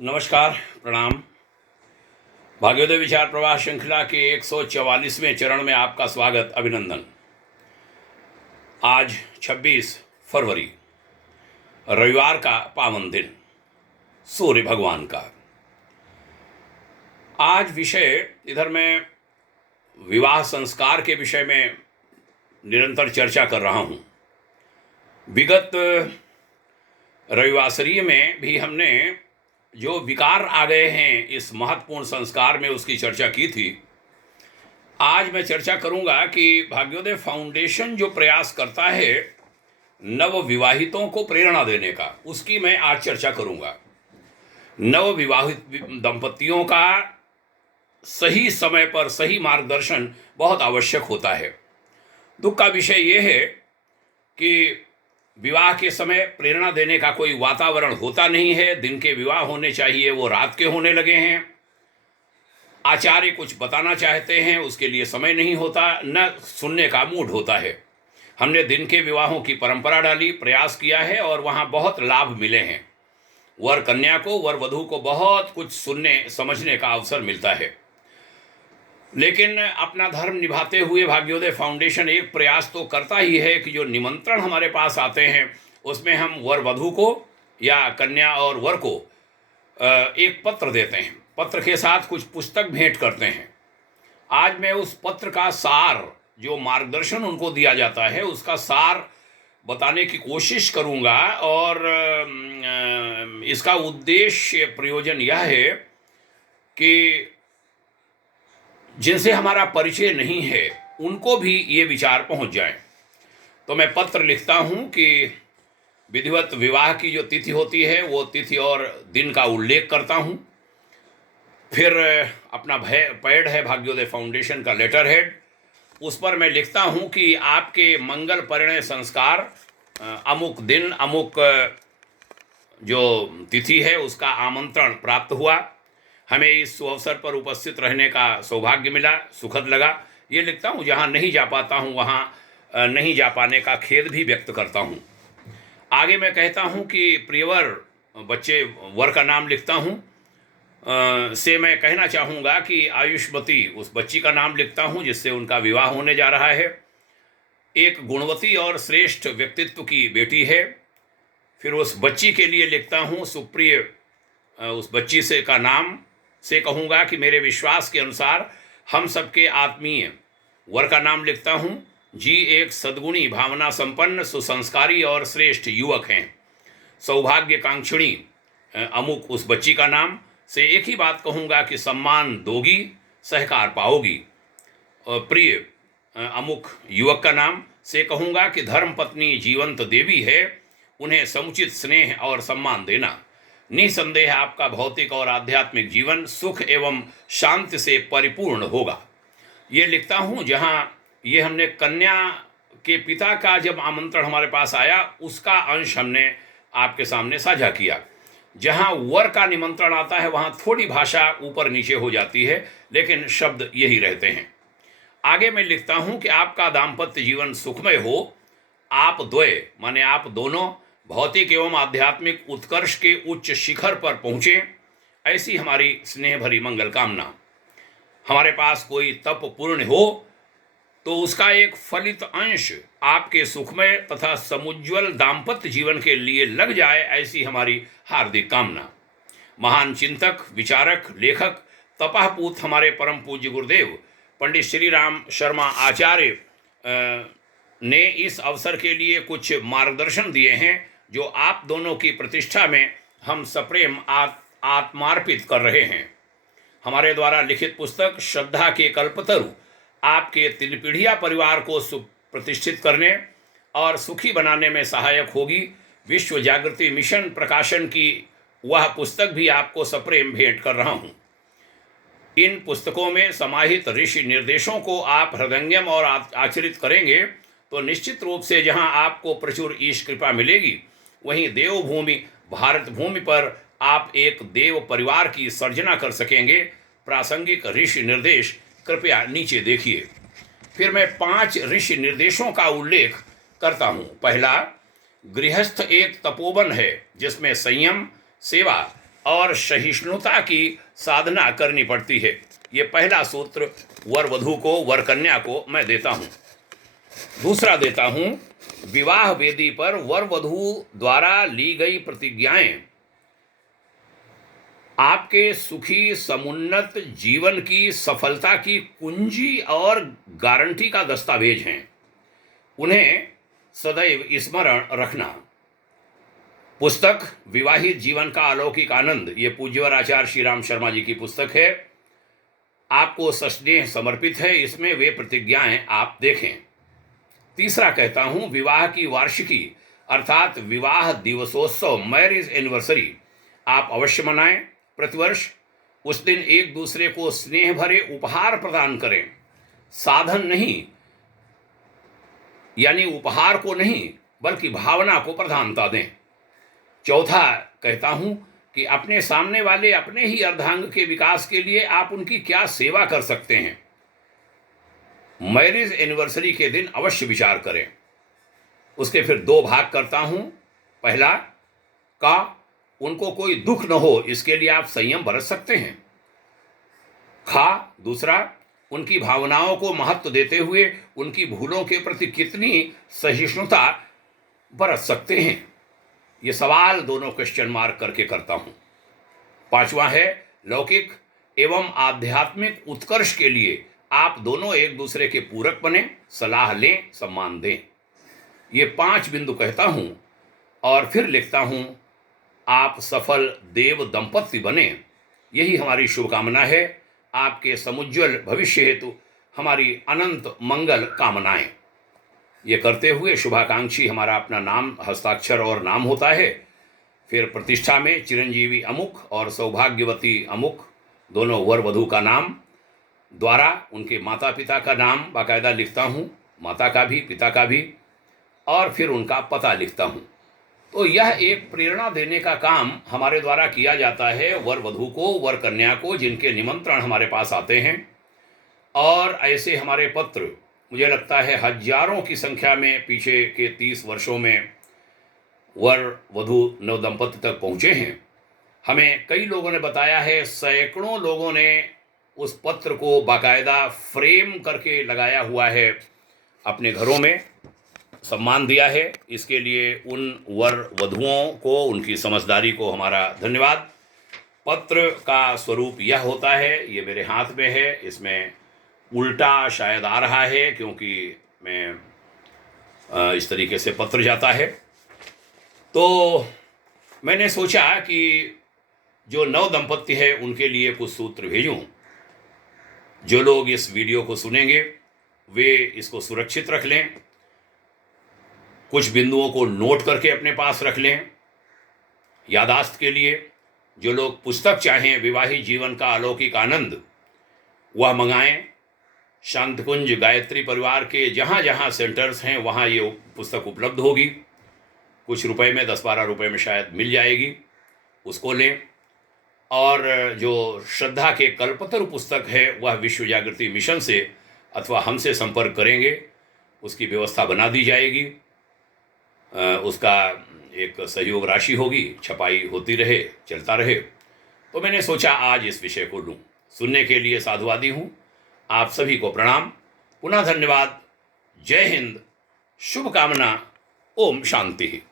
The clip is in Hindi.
नमस्कार, प्रणाम। भाग्योदय विचार प्रवाह श्रृंखला के 144वें चरण में आपका स्वागत, अभिनंदन। आज 26 फरवरी, रविवार का पावन दिन, सूर्य भगवान का। आज विषय इधर मैं विवाह संस्कार के विषय में निरंतर चर्चा कर रहा हूँ। विगत रविवासरीय में भी हमने जो विकार आ गए हैं इस महत्वपूर्ण संस्कार में, उसकी चर्चा की थी। आज मैं चर्चा करूंगा कि भाग्योदय फाउंडेशन जो प्रयास करता है नव विवाहितों को प्रेरणा देने का, उसकी मैं आज चर्चा करूंगा। नव विवाहित दंपतियों का सही समय पर सही मार्गदर्शन बहुत आवश्यक होता है। दुख का विषय यह है कि विवाह के समय प्रेरणा देने का कोई वातावरण होता नहीं है। दिन के विवाह होने चाहिए, वो रात के होने लगे हैं। आचार्य कुछ बताना चाहते हैं, उसके लिए समय नहीं होता, न सुनने का मूड होता है। हमने दिन के विवाहों की परंपरा डाली, प्रयास किया है और वहाँ बहुत लाभ मिले हैं। वर कन्या को, वर वधू को बहुत कुछ सुनने समझने का अवसर मिलता है। लेकिन अपना धर्म निभाते हुए भाग्योदय फाउंडेशन एक प्रयास तो करता ही है कि जो निमंत्रण हमारे पास आते हैं उसमें हम वर वधू को या कन्या और वर को एक पत्र देते हैं। पत्र के साथ कुछ पुस्तक भेंट करते हैं। आज मैं उस पत्र का सार, जो मार्गदर्शन उनको दिया जाता है, उसका सार बताने की कोशिश करूँगा। और इसका उद्देश्य, प्रयोजन यह है कि जिनसे हमारा परिचय नहीं है उनको भी ये विचार पहुंच जाए। तो मैं पत्र लिखता हूं कि विधिवत विवाह की जो तिथि होती है वो तिथि और दिन का उल्लेख करता हूं। फिर अपना पैड है भाग्योदय फाउंडेशन का लेटर हेड, उस पर मैं लिखता हूं कि आपके मंगल परिणय संस्कार अमुक दिन अमुक जो तिथि है उसका आमंत्रण प्राप्त हुआ। हमें इस अवसर पर उपस्थित रहने का सौभाग्य मिला, सुखद लगा, ये लिखता हूँ। जहाँ नहीं जा पाता हूँ वहाँ नहीं जा पाने का खेद भी व्यक्त करता हूँ। आगे मैं कहता हूँ कि प्रियवर बच्चे, वर का नाम लिखता हूँ, से मैं कहना चाहूँगा कि आयुष्मती उस बच्ची का नाम लिखता हूँ जिससे उनका विवाह होने जा रहा है। एक गुणवती और श्रेष्ठ व्यक्तित्व की बेटी है। फिर उस बच्ची के लिए लिखता हूँ सुप्रिय, उस बच्ची से का नाम से कहूँगा कि मेरे विश्वास के अनुसार हम सबके आत्मीय। वर का नाम लिखता हूँ जी एक सद्गुणी, भावना संपन्न, सुसंस्कारी और श्रेष्ठ युवक हैं। सौभाग्यकांक्षिणी अमुक उस बच्ची का नाम से एक ही बात कहूँगा कि सम्मान दोगी, सहकार पाओगी। और प्रिय अमुक युवक का नाम से कहूँगा कि धर्म पत्नी जीवंत देवी है, उन्हें समुचित स्नेह और सम्मान देना। निसंदेह आपका भौतिक और आध्यात्मिक जीवन सुख एवं शांति से परिपूर्ण होगा। ये लिखता हूँ। जहाँ ये हमने कन्या के पिता का जब आमंत्रण हमारे पास आया उसका अंश हमने आपके सामने साझा किया। जहाँ वर का निमंत्रण आता है वहाँ थोड़ी भाषा ऊपर नीचे हो जाती है, लेकिन शब्द यही रहते हैं। आगे मैं लिखता हूँ कि आपका दाम्पत्य जीवन सुखमय हो, आप द्वय माने आप दोनों भौतिक एवं आध्यात्मिक उत्कर्ष के उच्च शिखर पर पहुँचे, ऐसी हमारी स्नेह भरी मंगल कामना। हमारे पास कोई तप पूर्ण हो तो उसका एक फलित अंश आपके सुखमय तथा समुज्वल दाम्पत्य जीवन के लिए लग जाए, ऐसी हमारी हार्दिक कामना। महान चिंतक, विचारक, लेखक, तपःपूत हमारे परम पूज्य गुरुदेव पंडित श्री राम शर्मा आचार्य ने इस अवसर के लिए कुछ मार्गदर्शन दिए हैं, जो आप दोनों की प्रतिष्ठा में हम सप्रेम आत्मार्पित कर रहे हैं। हमारे द्वारा लिखित पुस्तक श्रद्धा के कल्पतरु आपके 3 पीढ़िया परिवार को सुप्रतिष्ठित करने और सुखी बनाने में सहायक होगी। विश्व जागृति मिशन प्रकाशन की वह पुस्तक भी आपको सप्रेम भेंट कर रहा हूँ। इन पुस्तकों में समाहित ऋषि निर्देशों को आप हृदयंगम और आचरित करेंगे तो निश्चित रूप से जहां आपको प्रचुर ईश कृपा मिलेगी, वहीं देवभूमि भारत भूमि पर आप एक देव परिवार की सर्जना कर सकेंगे। प्रासंगिक ऋषि निर्देश कृपया नीचे देखिए। फिर मैं 5 ऋषि निर्देशों का उल्लेख करता हूँ। पहला, गृहस्थ एक तपोवन है जिसमें संयम, सेवा, और सहिष्णुता की साधना करनी पड़ती है। ये पहला सूत्र वर वधू को, वर कन्या को मैं देता हूँ। दूसरा देता हूँ, विवाह वेदी पर वर वधू द्वारा ली गई प्रतिज्ञाएं आपके सुखी समुन्नत जीवन की सफलता की कुंजी और गारंटी का दस्तावेज हैं। उन्हें सदैव स्मरण रखना। पुस्तक विवाहित जीवन का अलौकिक आनंद, ये पूज्यवर आचार्य श्री राम शर्मा जी की पुस्तक है, आपको सस्नेह समर्पित है। इसमें वे प्रतिज्ञाएं आप देखें। तीसरा कहता हूं, विवाह की वार्षिकी अर्थात विवाह दिवसोत्सव, मैरिज एनिवर्सरी आप अवश्य मनाएं प्रतिवर्ष। उस दिन एक दूसरे को स्नेह भरे उपहार प्रदान करें। साधन नहीं, यानी उपहार को नहीं, बल्कि भावना को प्रधानता दें। चौथा कहता हूं कि अपने सामने वाले अपने ही अर्धांग के विकास के लिए आप उनकी क्या सेवा कर सकते हैं, मैरिज एनिवर्सरी के दिन अवश्य विचार करें। उसके फिर दो भाग करता हूं। पहला का उनको कोई दुख न हो, इसके लिए आप संयम बरत सकते हैं। दूसरा, उनकी भावनाओं को महत्व देते हुए उनकी भूलों के प्रति कितनी सहिष्णुता बरत सकते हैं। ये सवाल दोनों क्वेश्चन मार्क करके करता हूं। पांचवा है, लौकिक एवं आध्यात्मिक उत्कर्ष के लिए आप दोनों एक दूसरे के पूरक बने, सलाह लें, सम्मान दें। ये 5 बिंदु कहता हूं और फिर लिखता हूं, आप सफल देव दंपत्ति बने, यही हमारी शुभकामना है। आपके समुज्ज्वल भविष्य हेतु हमारी अनंत मंगल कामनाएं। ये करते हुए शुभाकांक्षी हमारा अपना नाम, हस्ताक्षर और नाम होता है। फिर प्रतिष्ठा में चिरंजीवी अमुक और सौभाग्यवती अमुक, दोनों वर वधू का नाम द्वारा उनके माता पिता का नाम बाकायदा लिखता हूँ, माता का भी पिता का भी, और फिर उनका पता लिखता हूँ। तो यह एक प्रेरणा देने का काम हमारे द्वारा किया जाता है वर वधू को, वर कन्या को, जिनके निमंत्रण हमारे पास आते हैं। और ऐसे हमारे पत्र मुझे लगता है हजारों की संख्या में पीछे के 30 वर्षों में वर वधू नव दंपत्ति तक पहुँचे हैं। हमें कई लोगों ने बताया है, सैकड़ों लोगों ने उस पत्र को बाकायदा फ्रेम करके लगाया हुआ है, अपने घरों में सम्मान दिया है। इसके लिए उन वर वधुओं को, उनकी समझदारी को हमारा धन्यवाद। पत्र का स्वरूप यह होता है, ये मेरे हाथ में है, इसमें उल्टा शायद आ रहा है क्योंकि मैं इस तरीके से पत्र जाता है। तो मैंने सोचा कि जो नव दंपत्ति है उनके लिए कुछ सूत्र भेजूं। जो लोग इस वीडियो को सुनेंगे वे इसको सुरक्षित रख लें, कुछ बिंदुओं को नोट करके अपने पास रख लें यादाश्त के लिए। जो लोग पुस्तक चाहें, विवाहित जीवन का अलौकिक आनंद, वह मंगाएं। शांतकुंज गायत्री परिवार के जहाँ जहाँ सेंटर्स हैं वहाँ ये पुस्तक उपलब्ध होगी। कुछ रुपए में, 10-12 रुपए में शायद मिल जाएगी, उसको लें। और जो श्रद्धा के कल्पतरु पुस्तक है वह विश्व जागृति मिशन से अथवा हमसे संपर्क करेंगे, उसकी व्यवस्था बना दी जाएगी। उसका एक सहयोग राशि होगी, छपाई होती रहे, चलता रहे। तो मैंने सोचा आज इस विषय को लूँ। सुनने के लिए साधुवादी हूँ। आप सभी को प्रणाम, पुनः धन्यवाद। जय हिंद, शुभकामना, ओम शांति।